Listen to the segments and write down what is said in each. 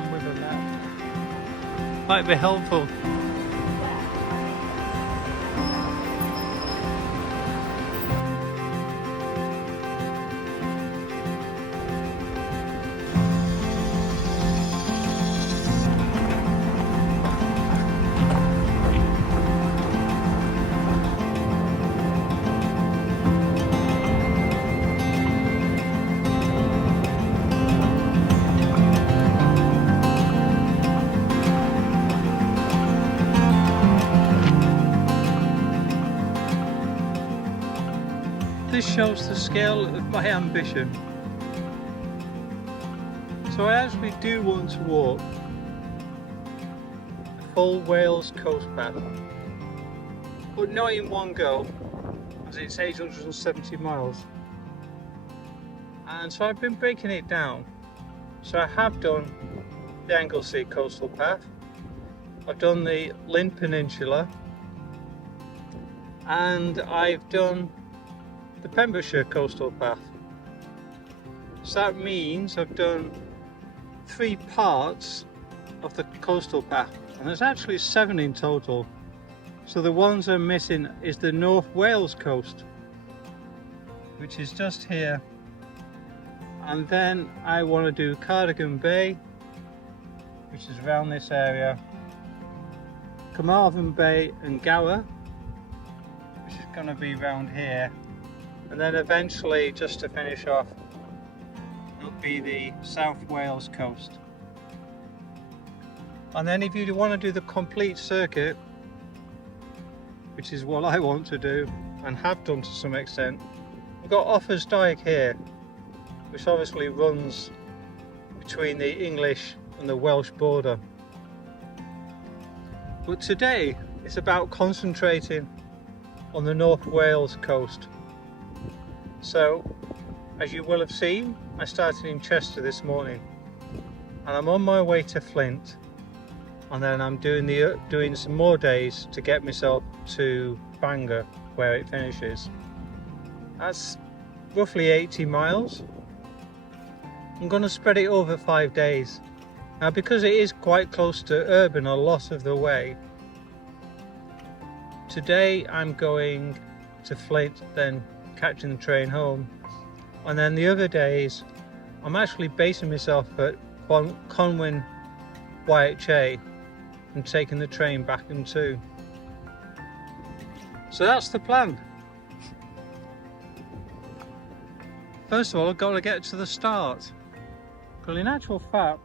man with a map. Might be helpful. This shows the scale of my ambition. So I actually do want to walk a full Wales coast path, but not in one go, as it's 870 miles. And so I've been breaking it down. So I have done the Anglesey coastal path, I've done the Lynn Peninsula, and I've done the Pembrokeshire coastal path. So that means I've done 3 parts of the coastal path, and there's actually 7 in total. So the ones I'm missing is the North Wales coast, which is just here, and then I want to do Cardigan Bay, which is around this area, Carmarthen Bay and Gower, which is going to be around here. And then eventually, just to finish off, it'll be the South Wales coast. And then if you want to do the complete circuit, which is what I want to do and have done to some extent, we've got Offers Dyke here, which obviously runs between the English and the Welsh border. But today it's about concentrating on the North Wales coast. So, as you will have seen, I started in Chester this morning, and I'm on my way to Flint, and then I'm doing some more days to get myself to Bangor, where it finishes. That's roughly 80 miles. I'm going to spread it over 5 days. Now, because it is quite close to urban a lot of the way, today I'm going to Flint, then catching the train home, and then the other days I'm actually basing myself at Conwy YHA and taking the train back and too. So that's the plan. First of all, I've got to get to the start, because in actual fact,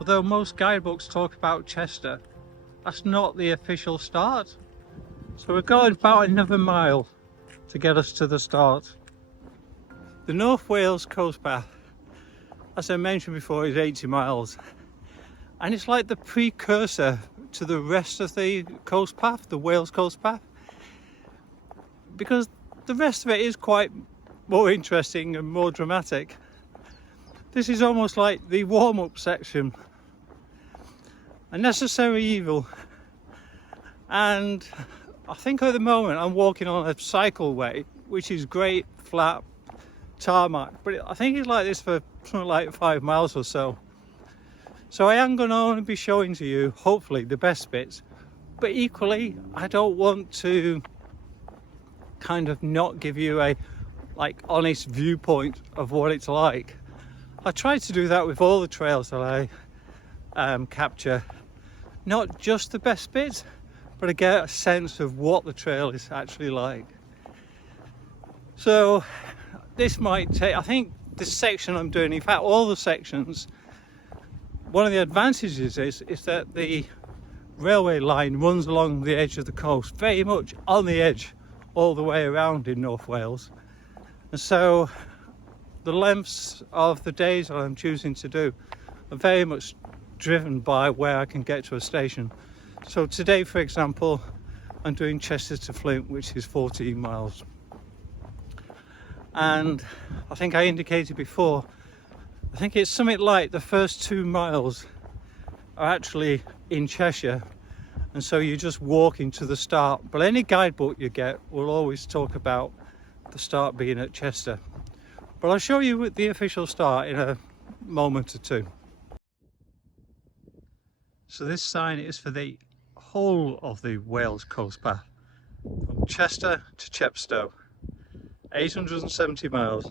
although most guidebooks talk about Chester, that's not the official start. So we're going about another mile to get us to the start. The North Wales coast path, as I mentioned before, is 80 miles, and it's like the precursor to the rest of the coast path, the Wales coast path, because the rest of it is quite more interesting and more dramatic. This is almost like the warm-up section, a necessary evil. And I think at the moment I'm walking on a cycleway, which is great, flat, tarmac, but I think it's like this for something like 5 miles or so. So I am going to only be showing to you, hopefully, the best bits, but equally I don't want to kind of not give you a honest viewpoint of what it's like. I try to do that with all the trails that I capture, not just the best bits, but I get a sense of what the trail is actually like. So this might take, I think this section I'm doing, in fact all the sections, one of the advantages is that the railway line runs along the edge of the coast, very much on the edge all the way around in North Wales. And so the lengths of the days that I'm choosing to do are very much driven by where I can get to a station. So today, for example, I'm doing Chester to Flint, which is 14 miles. And I think I indicated before, I think it's something like the first 2 miles are actually in Cheshire, and so you're just walking to the start. But any guidebook you get will always talk about the start being at Chester. But I'll show you the official start in a moment or two. So this sign is for the whole of the Wales coast path, from Chester to Chepstow, 870 miles.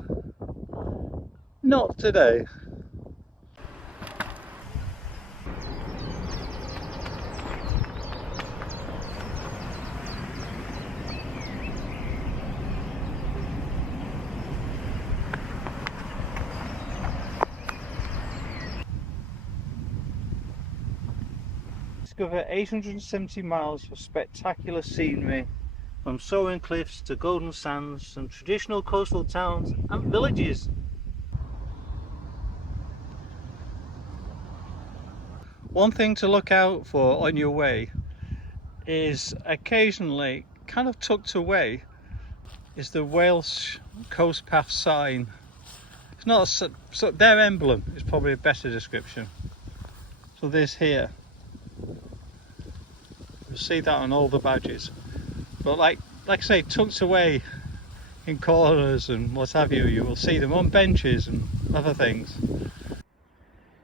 Not today. Discover 870 miles of spectacular scenery, from soaring cliffs to golden sands and traditional coastal towns and villages. One thing to look out for on your way is occasionally, kind of tucked away, is the Welsh coast path sign. It's not so their emblem is probably a better description. So this here, you'll see that on all the badges, but like I say, tucked away in corners and what have you, you will see them on benches and other things.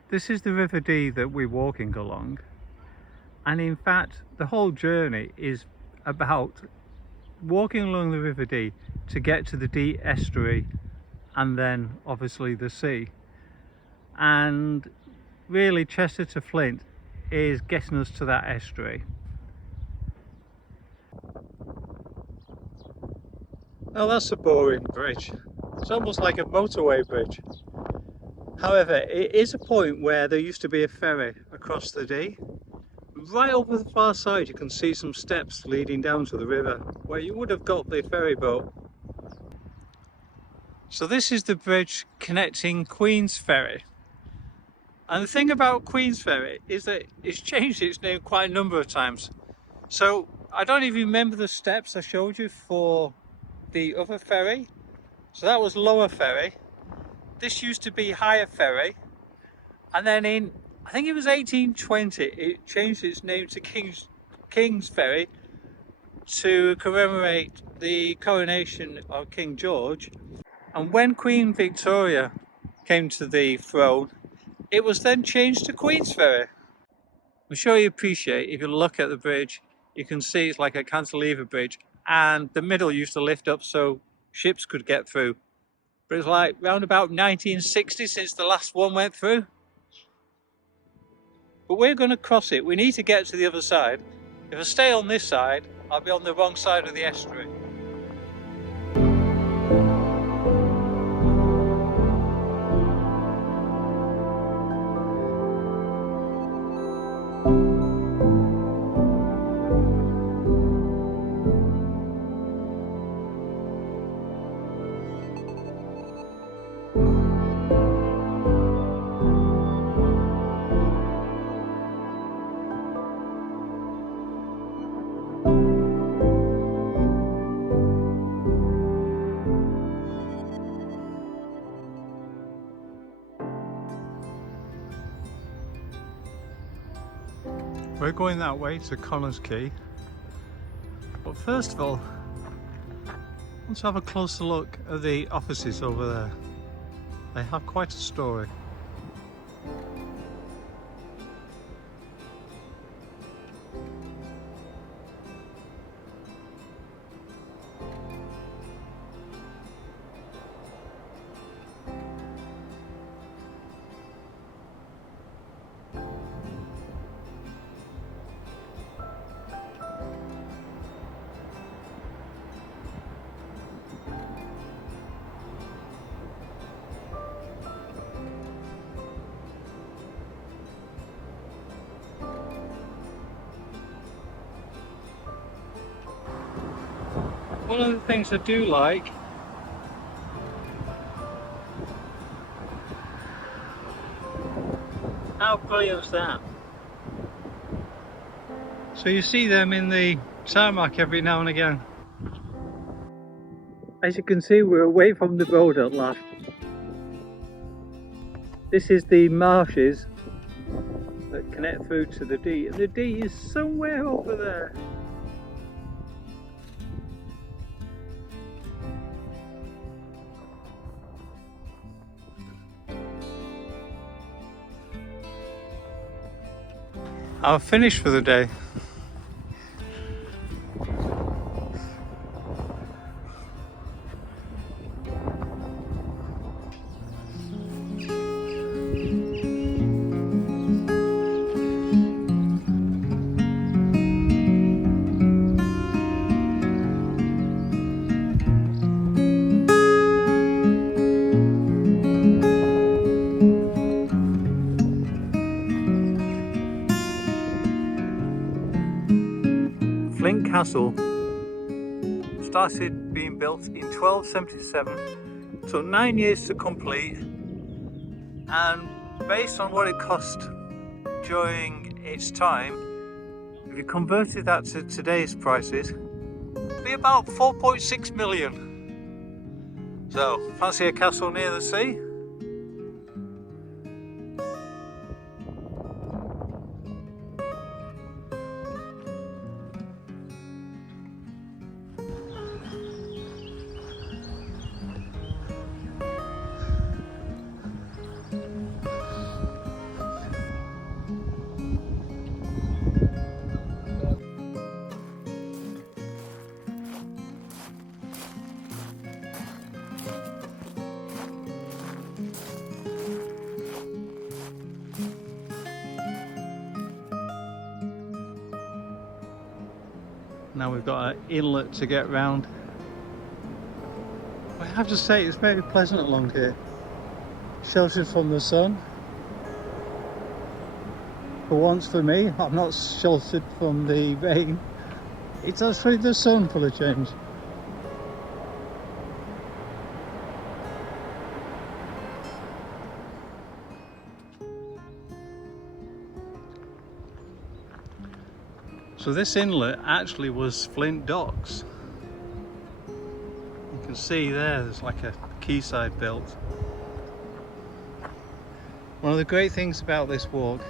This is the River Dee that we're walking along, and in fact the whole journey is about walking along the River Dee to get to the Dee Estuary and then obviously the sea. And really Chester to Flint is getting us to that estuary. Well, that's a boring bridge. It's almost like a motorway bridge. However, it is a point where there used to be a ferry across the Dee. Right over the far side you can see some steps leading down to the river where you would have got the ferry boat. So this is the bridge connecting Queensferry. And the thing about Queensferry is that it's changed its name quite a number of times. So I don't even remember the steps I showed you for the other ferry. So that was Lower Ferry. This used to be Higher Ferry. And then in, I think it was 1820, it changed its name to Kingsferry to commemorate the coronation of King George. And when Queen Victoria came to the throne, it was then changed to Queensferry. I'm sure you appreciate, if you look at the bridge, you can see it's like a cantilever bridge, and the middle used to lift up so ships could get through. But it's like round about 1960 since the last one went through. But we're going to cross it. We need to get to the other side. If I stay on this side, I'll be on the wrong side of the estuary. We're going that way to Connors Quay, but first of all, let's have a closer look at the offices over there. They have quite a story. One of the things I do like how brilliant is that? So you see them in the tarmac every now and again. As you can see, we're away from the road at last. This is the marshes that connect through to the Dee, and the Dee is somewhere over there. I've finished for the day. Flint Castle started being built in 1277, took 9 years to complete, and based on what it cost during its time, if you converted that to today's prices, it'd be about 4.6 million. So, fancy a castle near the sea? Now we've got an inlet to get round. I have to say it's very pleasant along here. Sheltered from the sun. For once for me, I'm not sheltered from the rain. It's actually the sun for the change. So this inlet actually was Flint docks. You can see there's like a quayside built. One of the great things about this walk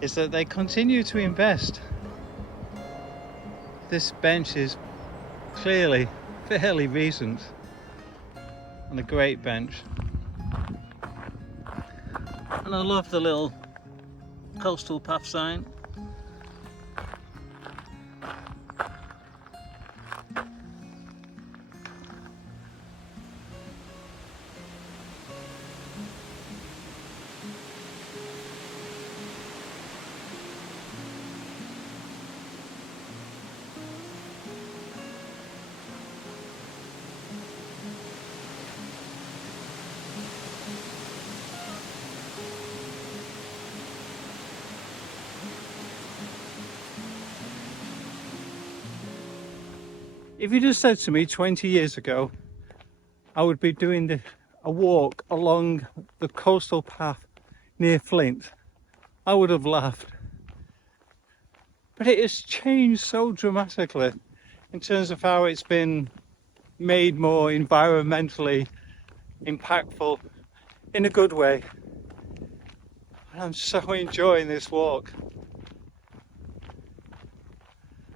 is that they continue to invest. This bench is clearly fairly recent and a great bench. And I love the little coastal path sign. If you just said to me 20 years ago I would be doing a walk along the coastal path near Flint, I would have laughed. But it has changed so dramatically in terms of how it's been made more environmentally impactful in a good way. And I'm so enjoying this walk.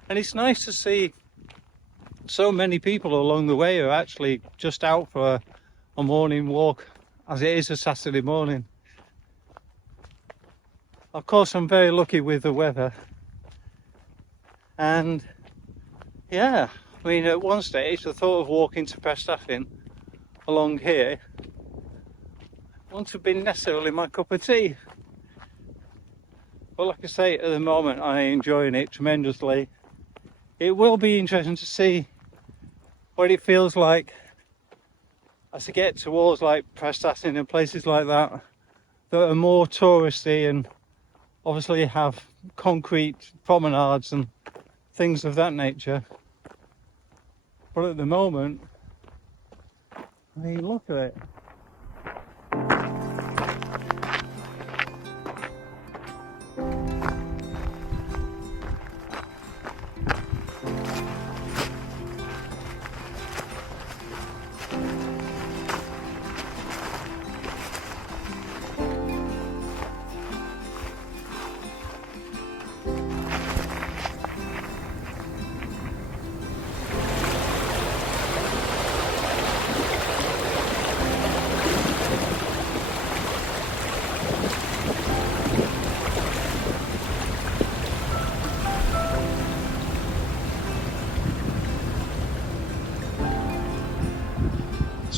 And it's nice to see so many people along the way are actually just out for a morning walk, as it is a Saturday morning. Of course, I'm very lucky with the weather, and yeah, I mean, at one stage the thought of walking to Prestatyn along here wouldn't have been necessarily my cup of tea, but like I say, at the moment I'm enjoying it tremendously. It will be interesting to see what it feels like as I get towards like Prestatyn and places like that are more touristy and obviously have concrete promenades and things of that nature. But at the moment, I mean, look at it.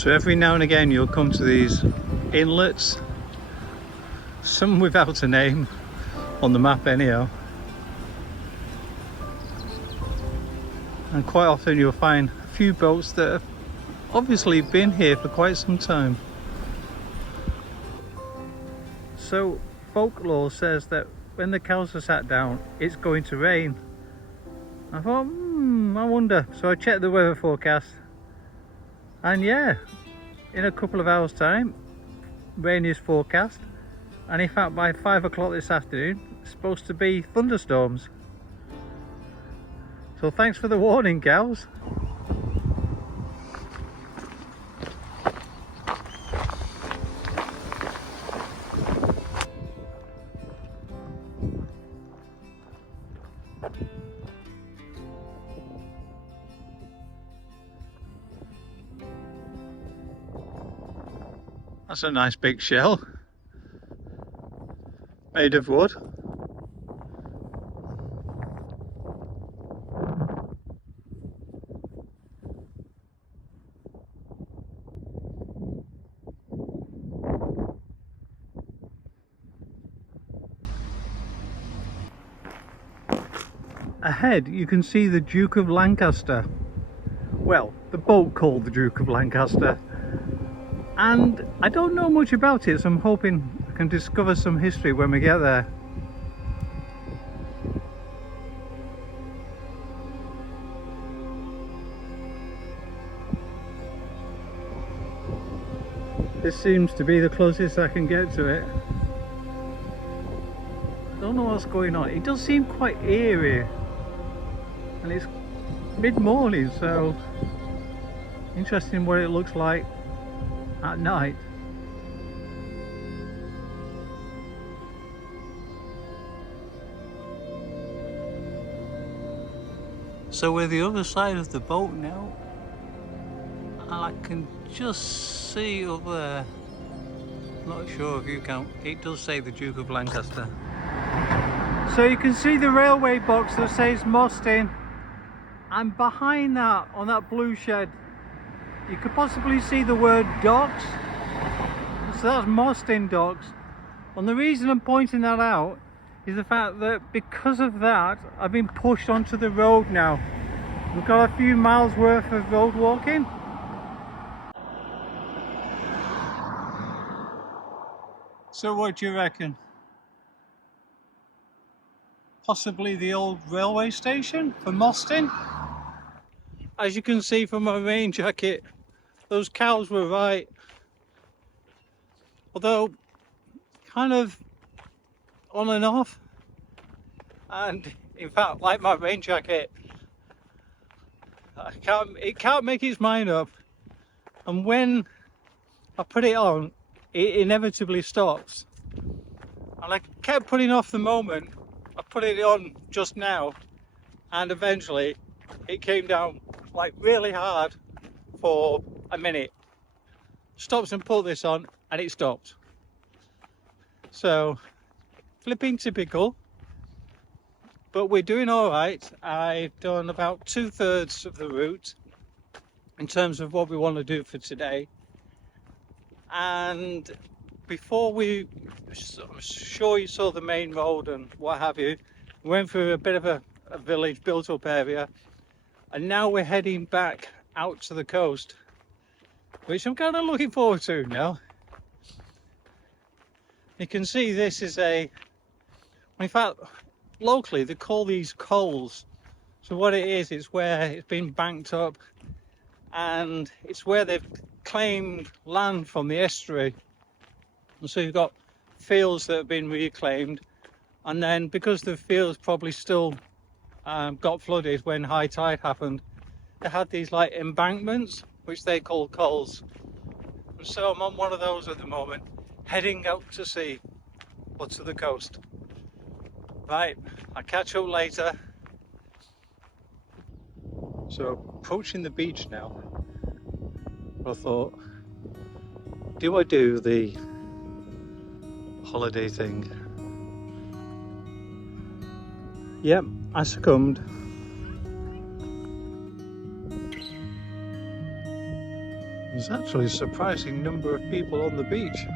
So every now and again you'll come to these inlets, some without a name on the map anyhow, and quite often you'll find a few boats that have obviously been here for quite some time. So folklore says that when the cows are sat down it's going to rain. I thought, I wonder. So I checked the weather forecast, and yeah, in a couple of hours time rain is forecast, and in fact by 5 o'clock this afternoon it's supposed to be thunderstorms. So thanks for the warning, cows. That's a nice big shell, made of wood. Ahead you can see the Duke of Lancaster. Well, the boat called the Duke of Lancaster. And I don't know much about it, so I'm hoping I can discover some history when we get there. This seems to be the closest I can get to it. I don't know what's going on. It does seem quite eerie, and it's mid-morning, so interesting what it looks like at night. So we're the other side of the boat now, and I can just see up there, not sure if you can, it does say the Duke of Lancaster. So you can see the railway box that says Mostin, and behind that, on that blue shed, you could possibly see the word docks. So that's Mostin docks. And the reason I'm pointing that out is the fact that because of that I've been pushed onto the road now. We've got a few miles worth of road walking. So what do you reckon? Possibly the old railway station for Mostin? As you can see from my rain jacket, those cows were right. Although kind of on and off, and in fact, like my rain jacket, it can't make its mind up, and when I put it on it inevitably stops, and I kept putting off the moment I put it on just now, and eventually it came down like really hard for a minute, stops and put this on and it stopped. So flipping typical, but we're doing all right. I've done about 2/3 of the route in terms of what we want to do for today, and before I'm sure you saw the main road and what have you, we went through a bit of a village built up area, and now we're heading back out to the coast, which I'm kind of looking forward to now. You can see this is in fact locally they call these coals. So what it is, it's where it's been banked up, and it's where they've claimed land from the estuary. And so you've got fields that have been reclaimed, and then because the fields probably still got flooded when high tide happened, they had these like embankments which they call coals. And so I'm on one of those at the moment, heading out to sea or to the coast. Right, I'll catch up later. So approaching the beach now, I thought, do I do the holiday thing? Yep, I succumbed. There's actually a surprising number of people on the beach.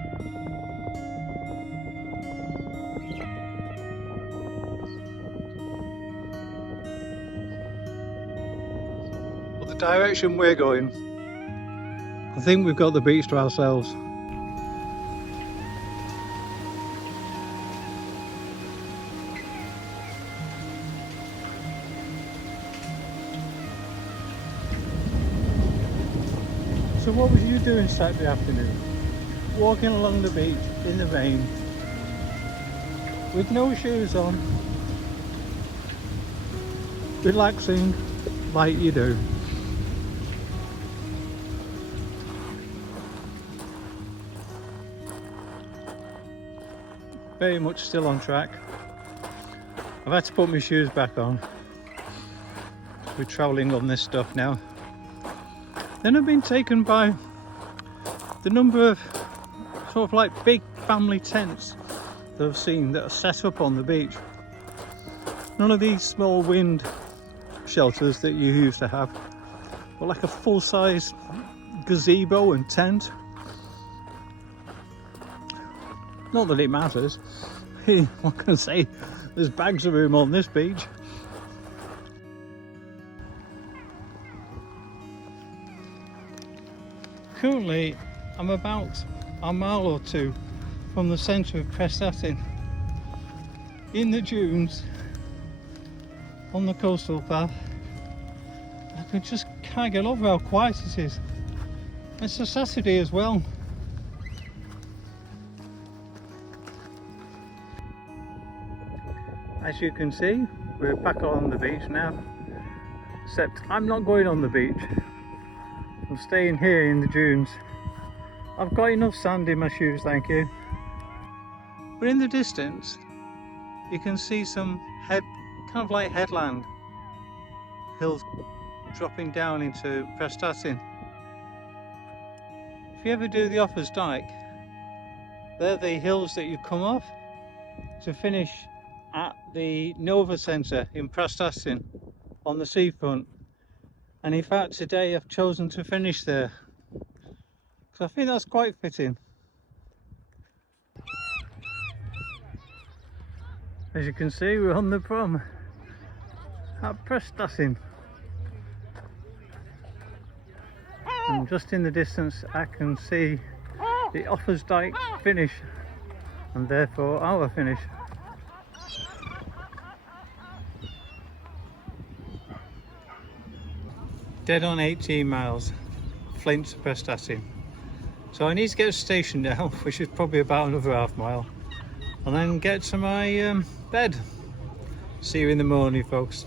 But the direction we're going, I think we've got the beach to ourselves. So what was you doing Saturday afternoon? Walking along the beach in the rain with no shoes on, relaxing like you do. Very much still on track. I've had to put my shoes back on. We're travelling on this stuff now. Then I've been taken by the number of sort of like big family tents that I've seen that are set up on the beach. None of these small wind shelters that you used to have, but like a full-size gazebo and tent. Not that it matters. What can I say? There's bags of room on this beach. Currently, I'm about a mile or two from the centre of Prestatyn, in the dunes, on the coastal path. I just can't get over how quiet it is. It's a Saturday as well. As you can see, we're back on the beach now, except I'm not going on the beach. I'm staying here in the dunes. I've got enough sand in my shoes, thank you. But in the distance, you can see some kind of like headland hills dropping down into Prestatyn. If you ever do the Offers Dyke, they're the hills that you come off to finish at the Nova Centre in Prestatyn on the seafront. And in fact today I've chosen to finish there, because I think that's quite fitting. As you can see, we're on the prom at Prestatyn. And just in the distance I can see the Offers Dyke finish, and therefore our finish. Dead on 18 miles, Flint to Prestatyn. So I need to get a station now, which is probably about another half mile, and then get to my bed. See you in the morning, folks.